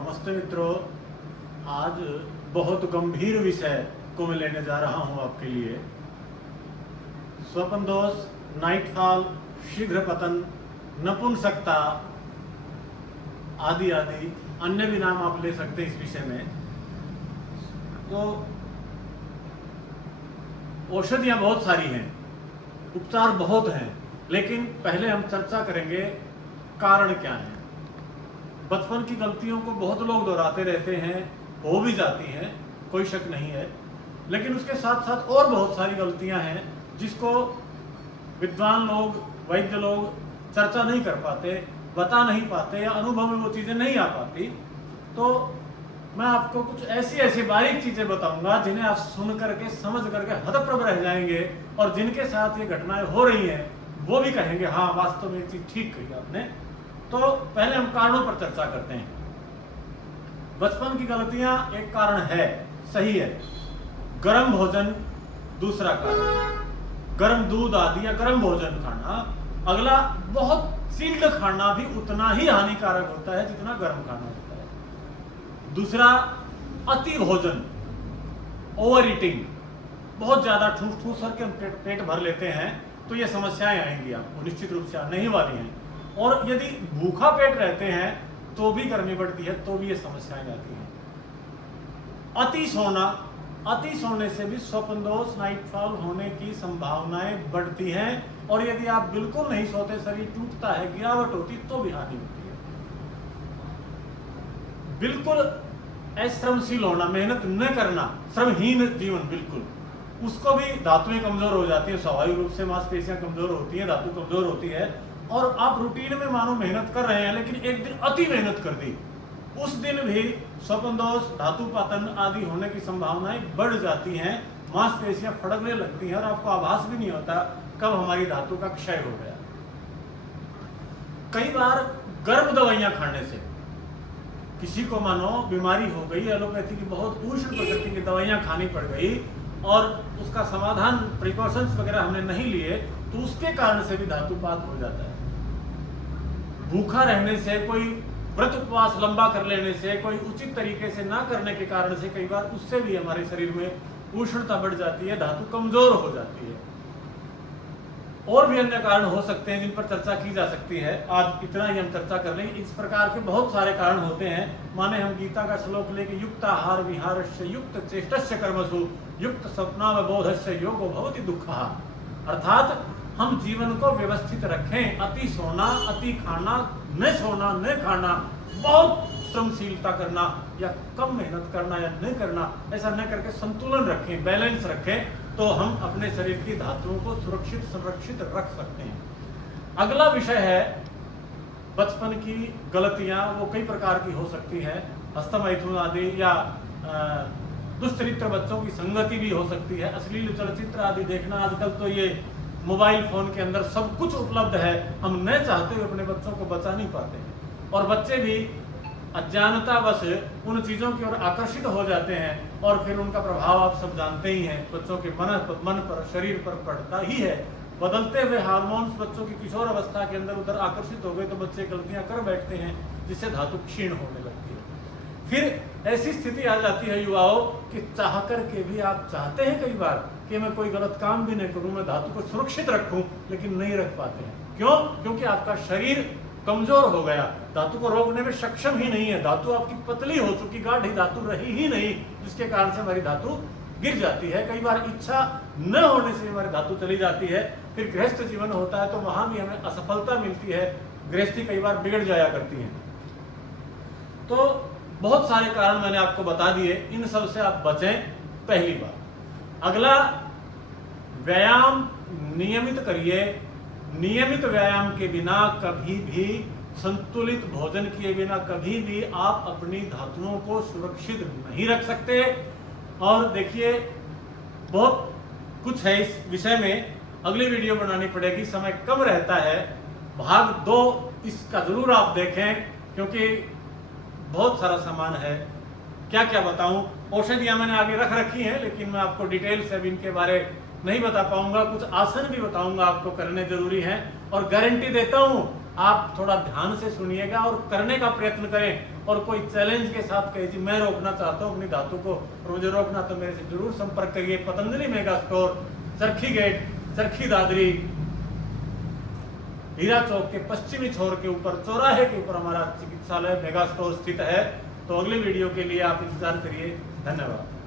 नमस्ते मित्रों, आज बहुत गंभीर विषय को मैं लेने जा रहा हूं आपके लिए। स्वप्न दोष, नाइटफॉल, शीघ्र पतन, नपुंसकता आदि आदि अन्य भी नाम आप ले सकते हैं इस विषय में। तो औषधियां बहुत सारी हैं, उपचार बहुत हैं, लेकिन पहले हम चर्चा करेंगे कारण क्या है। बचपन की गलतियों को बहुत लोग दोहराते रहते हैं, हो भी जाती हैं, कोई शक नहीं है, लेकिन उसके साथ साथ और बहुत सारी गलतियां हैं जिसको विद्वान लोग, वैद्य लोग चर्चा नहीं कर पाते, बता नहीं पाते, या अनुभव में वो चीज़ें नहीं आ पाती। तो मैं आपको कुछ ऐसी ऐसी बारीक चीज़ें बताऊंगा जिन्हें आप सुन करके, समझ करके हतप्रभ रह जाएंगे, और जिनके साथ ये घटनाएं हो रही हैं वो भी कहेंगे हाँ वास्तव में ये चीज़ ठीक कही आपने। तो पहले हम कारणों पर चर्चा करते हैं। बचपन की गलतियां एक कारण है, सही है। गर्म भोजन दूसरा कारण, गर्म दूध आदि या गर्म भोजन खाना। अगला, बहुत चिल्ड खाना भी उतना ही हानिकारक होता है जितना गर्म खाना होता है। दूसरा, अति भोजन, ओवर ईटिंग, बहुत ज्यादा ठूस ठूस करके हम पेट भर लेते हैं तो ये समस्याएं आएंगी आपको, निश्चित रूप से आने ही वाली हैं। और यदि भूखा पेट रहते हैं तो भी गर्मी बढ़ती है, तो भी ये समस्याएं आती हैं। अति सोना, अति सोने से भी स्वप्न दोष, नाइटफॉल होने की संभावनाएं बढ़ती हैं। और यदि आप बिल्कुल नहीं सोते, शरीर टूटता है, गिरावट होती, तो भी हानि होती है। बिल्कुल अश्रमशील होना, मेहनत न करना, श्रमहीन जीवन बिल्कुल, उसको भी धातुएं कमजोर हो जाती है, स्वाभाविक रूप से मांसपेशियां कमजोर होती है, धातु कमजोर होती है। और आप रूटीन में मानो मेहनत कर रहे हैं, लेकिन एक दिन अति मेहनत कर दी, उस दिन भी स्वप्न दोष, धातु पतन आदि होने की संभावनाएं बढ़ जाती हैं, मांसपेशियां फड़कने लगती हैं और आपको आभास भी नहीं होता कब हमारी धातु का क्षय हो गया। कई बार गर्म दवाइयां खाने से किसी को मानो बीमारी हो गई, एलोपैथी की बहुत उष्ण प्रकृति की दवाइयां खानी पड़ गई और उसका समाधान, प्रिकॉशंस वगैरह हमने नहीं लिए, तो उसके कारण से भी धातुपात हो जाता है। भूखा रहने से, कोई व्रत उपवास लंबा कर लेने से, कोई उचित तरीके से ना करने के कारण से कई बार उससे भी हमारे शरीर में उष्णता बढ़ जाती है, धातु कमजोर हो जाती है। और भी अन्य कारण हो सकते हैं जिन पर चर्चा की जा सकती है, आज इतना ही हम चर्चा कर लेंगे। इस प्रकार के बहुत सारे कारण होते हैं। माने हम गीता का श्लोक लेके युक्त आहार विहारस्य युक्त चेष्टस्य कर्मसु युक्त स्वप्नावबोधस्य योगो भवति दुःखः, अर्थात हम जीवन को व्यवस्थित रखें। अति सोना, अति खाना, न सोना न खाना, बहुत श्रमशीलता करना या कम मेहनत करना या न करना, ऐसा न करके संतुलन रखें, बैलेंस रखें, तो हम अपने शरीर की धातुओं को सुरक्षित, संरक्षित रख सकते हैं। अगला विषय है बचपन की गलतियां। वो कई प्रकार की हो सकती है, हस्तमैथुन आदि, या दुष्चरित्र बच्चों की संगति भी हो सकती है, अश्लील चलचित्र आदि देखना। आजकल तो ये मोबाइल फोन के अंदर सब कुछ उपलब्ध है, हम न चाहते हुए अपने बच्चों को बचा नहीं पाते हैं, और बच्चे भी अज्ञानतावश उन चीज़ों की ओर आकर्षित हो जाते हैं, और फिर उनका प्रभाव आप सब जानते ही हैं, बच्चों के मन पर, शरीर पर पड़ता ही है। बदलते हुए हार्मोन्स बच्चों की किशोर अवस्था के अंदर उधर आकर्षित हो गए तो बच्चे गलतियां कर बैठते हैं, जिससे धातु क्षीण होने लगती है। फिर ऐसी स्थिति आ जाती है युवाओं कि चाह करके भी आप चाहते हैं कई बार कि मैं कोई गलत काम भी नहीं करूं, मैं धातु को सुरक्षित रखूं, लेकिन नहीं रख पाते हैं। क्यों? क्योंकि आपका शरीर कमजोर हो गया, धातु को रोकने में सक्षम ही नहीं है, धातु आपकी पतली हो चुकी, गाढ़ी धातु रही ही नहीं, जिसके कारण से हमारी धातु गिर जाती है। कई बार इच्छा न होने से हमारी धातु चली जाती है। फिर गृहस्थ जीवन होता है तो वहां भी हमें असफलता मिलती है, गृहस्थी कई बार बिगड़ जाया करती है। तो बहुत सारे कारण मैंने आपको बता दिए, इन सब से आप बचें, पहली बात। अगला, व्यायाम नियमित करिए। नियमित व्यायाम के बिना कभी भी, संतुलित भोजन किए बिना कभी भी आप अपनी धातुओं को सुरक्षित नहीं रख सकते। और देखिए, बहुत कुछ है इस विषय में, अगली वीडियो बनानी पड़ेगी, समय कम रहता है। भाग 2 इसका जरूर आप देखें, क्योंकि बहुत सारा सामान है। क्या क्या बताऊं, औषधियां मैंने आगे रख रखी हैं, लेकिन मैं आपको डिटेल से अभी इनके बारे नहीं बता पाऊंगा। कुछ आसन भी बताऊंगा आपको, करने जरूरी हैं, और गारंटी देता हूं आप थोड़ा ध्यान से सुनिएगा और करने का प्रयत्न करें। और कोई चैलेंज के साथ कहे जी मैं रोकना चाहता हूँ अपनी धातु को और मुझे रोकना, तो मेरे से जरूर संपर्क करिए। पतंजलि मेगा स्टोर, चरखी गेट, चरखी दादरी, हीरा चौक के पश्चिमी छोर के ऊपर चौराहे के ऊपर हमारा चिकित्सालय मेगा स्टोर स्थित है। तो अगले वीडियो के लिए आप इंतजार करिए। धन्यवाद।